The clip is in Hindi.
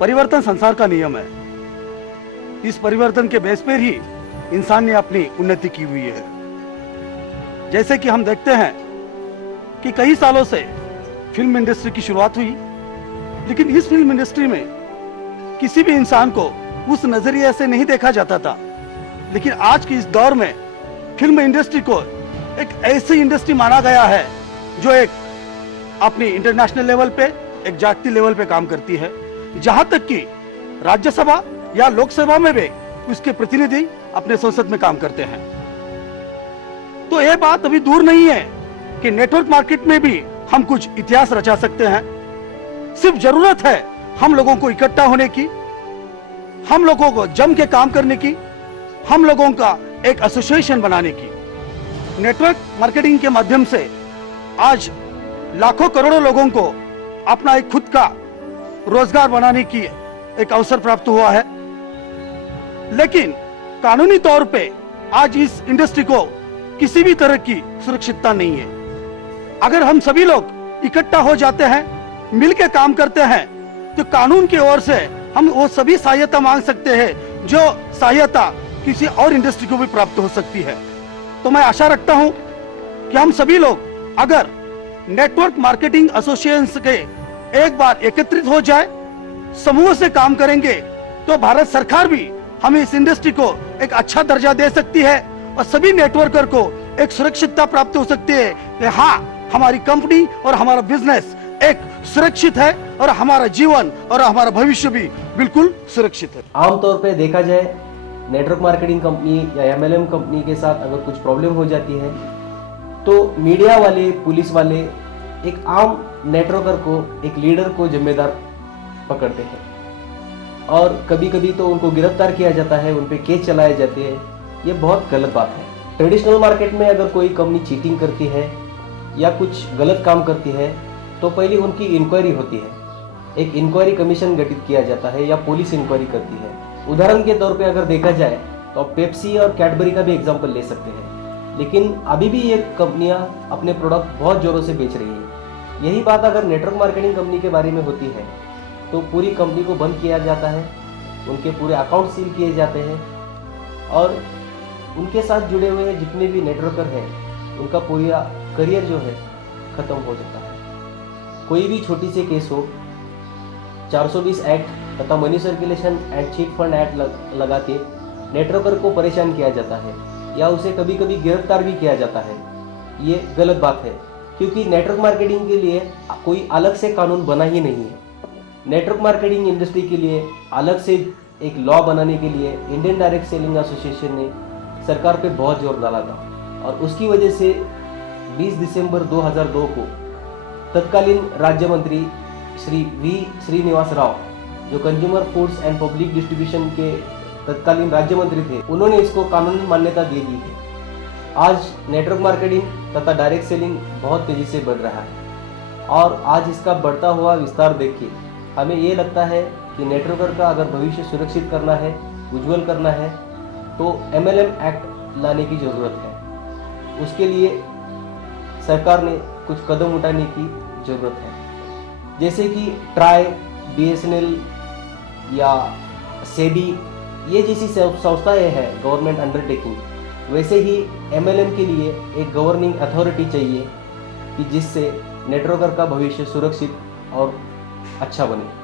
परिवर्तन संसार का नियम है। इस परिवर्तन के बेस पर ही इंसान ने अपनी उन्नति की हुई है। जैसे कि हम देखते हैं कि कई सालों से फिल्म इंडस्ट्री की शुरुआत हुई, लेकिन इस फिल्म इंडस्ट्री में किसी भी इंसान को उस नजरिए से नहीं देखा जाता था। लेकिन आज के इस दौर में फिल्म इंडस्ट्री को एक ऐसी इंडस्ट्री माना गया है जो एक अपनी इंटरनेशनल लेवल पे, एक जागतिक लेवल पे काम करती है। जहां तक कि राज्यसभा या लोकसभा में भी उसके प्रतिनिधि अपने संसद में काम करते हैं। तो यह बात अभी दूर नहीं है कि नेटवर्क मार्केट में भी हम कुछ इतिहास रचा सकते हैं। सिर्फ जरूरत है हम लोगों को इकट्ठा होने की, हम लोगों को जम के काम करने की, हम लोगों का एक एसोसिएशन बनाने की। नेटवर्क मार्केटिंग के माध्यम से आज लाखों करोड़ों लोगों को अपना एक खुद का रोजगार बनाने की एक अवसर प्राप्त हुआ है। लेकिन कानूनी तौर पे आज इस इंडस्ट्री को किसी भी तरह की सुरक्षितता नहीं है। अगर हम सभी लोग इकट्ठा हो जाते हैं, मिलकर काम करते हैं, तो कानून की ओर से हम वो सभी सहायता मांग सकते हैं जो सहायता किसी और इंडस्ट्री को भी प्राप्त हो सकती है। तो मैं आशा रखता हूं कि हम सभी लोग अगर नेटवर्क मार्केटिंग एसोसिएशन के एक बार एकत्रित हो जाए, समूह से काम करेंगे, तो भारत सरकार भी हमें इस इंडस्ट्री को एक अच्छा दर्जा दे सकती है और सभी नेटवर्कर को एक सुरक्षितता प्राप्त हो सकती है कि हाँ, हमारी कंपनी और हमारा बिजनेस एक सुरक्षित है और हमारा जीवन और हमारा भविष्य भी बिल्कुल सुरक्षित है। आमतौर पे देखा जाए, नेटवर्क मार्केटिंग कंपनी या एमएलएम कंपनी के साथ अगर कुछ प्रॉब्लम हो जाती है तो मीडिया वाले, पुलिस वाले एक आम नेटवर्कर को, एक लीडर को जिम्मेदार पकड़ते हैं और कभी कभी तो उनको गिरफ्तार किया जाता है, उन पे केस चलाए जाते हैं। ये बहुत गलत बात है। ट्रेडिशनल मार्केट में अगर कोई कंपनी चीटिंग करती है या कुछ गलत काम करती है तो पहले उनकी इंक्वायरी होती है, एक इंक्वायरी कमीशन गठित किया जाता है या पुलिस इंक्वायरी करती है। उदाहरण के तौर पे अगर देखा जाए तो पेप्सी और कैडबरी का भी एग्जांपल ले सकते हैं। लेकिन अभी भी ये कंपनियां अपने प्रोडक्ट बहुत जोरों से बेच रही है। यही बात अगर नेटवर्क मार्केटिंग कंपनी के बारे में होती है तो पूरी कंपनी को बंद किया जाता है, उनके पूरे अकाउंट सील किए जाते हैं और उनके साथ जुड़े हुए जितने भी नेटवर्कर हैं उनका पूरा करियर जो है खत्म हो जाता है। कोई भी छोटी सी केस हो, 420 एक्ट तथा money circulation and chit fund act लगा के नेटवर्कर को परेशान किया जाता है या उसे कभी कभी गिरफ्तार भी किया जाता है। ये गलत बात है क्योंकि नेटवर्क मार्केटिंग के लिए कोई अलग से कानून बना ही नहीं है। नेटवर्क मार्केटिंग इंडस्ट्री के लिए अलग से एक लॉ बनाने के लिए इंडियन डायरेक्ट सेलिंग एसोसिएशन ने सरकार पे बहुत जोर डाला था और उसकी वजह से 20 दिसंबर 2002 को तत्कालीन राज्य मंत्री श्री वी श्रीनिवास राव, जो consumer foods and public distribution के तत्कालीन राज्य मंत्री थे, उन्होंने इसको कानूनी मान्यता दे दी है। आज नेटवर्क मार्केटिंग तथा डायरेक्ट सेलिंग बहुत तेजी से बढ़ रहा है और आज इसका बढ़ता हुआ विस्तार देख के हमें ये लगता है कि नेटवर्कर का अगर भविष्य सुरक्षित करना है, उज्जवल करना है, तो एमएलएम एक्ट लाने की ज़रूरत है। उसके लिए सरकार ने कुछ कदम उठाने की ज़रूरत है, जैसे कि ट्राई, बीएसएनएल या सेबी, ये जैसी संस्थाएं हैं गवर्नमेंट अंडरटेकिंग, वैसे ही एमएलएम के लिए एक गवर्निंग अथॉरिटी चाहिए कि जिससे नेटवर्कर का भविष्य सुरक्षित और अच्छा बने।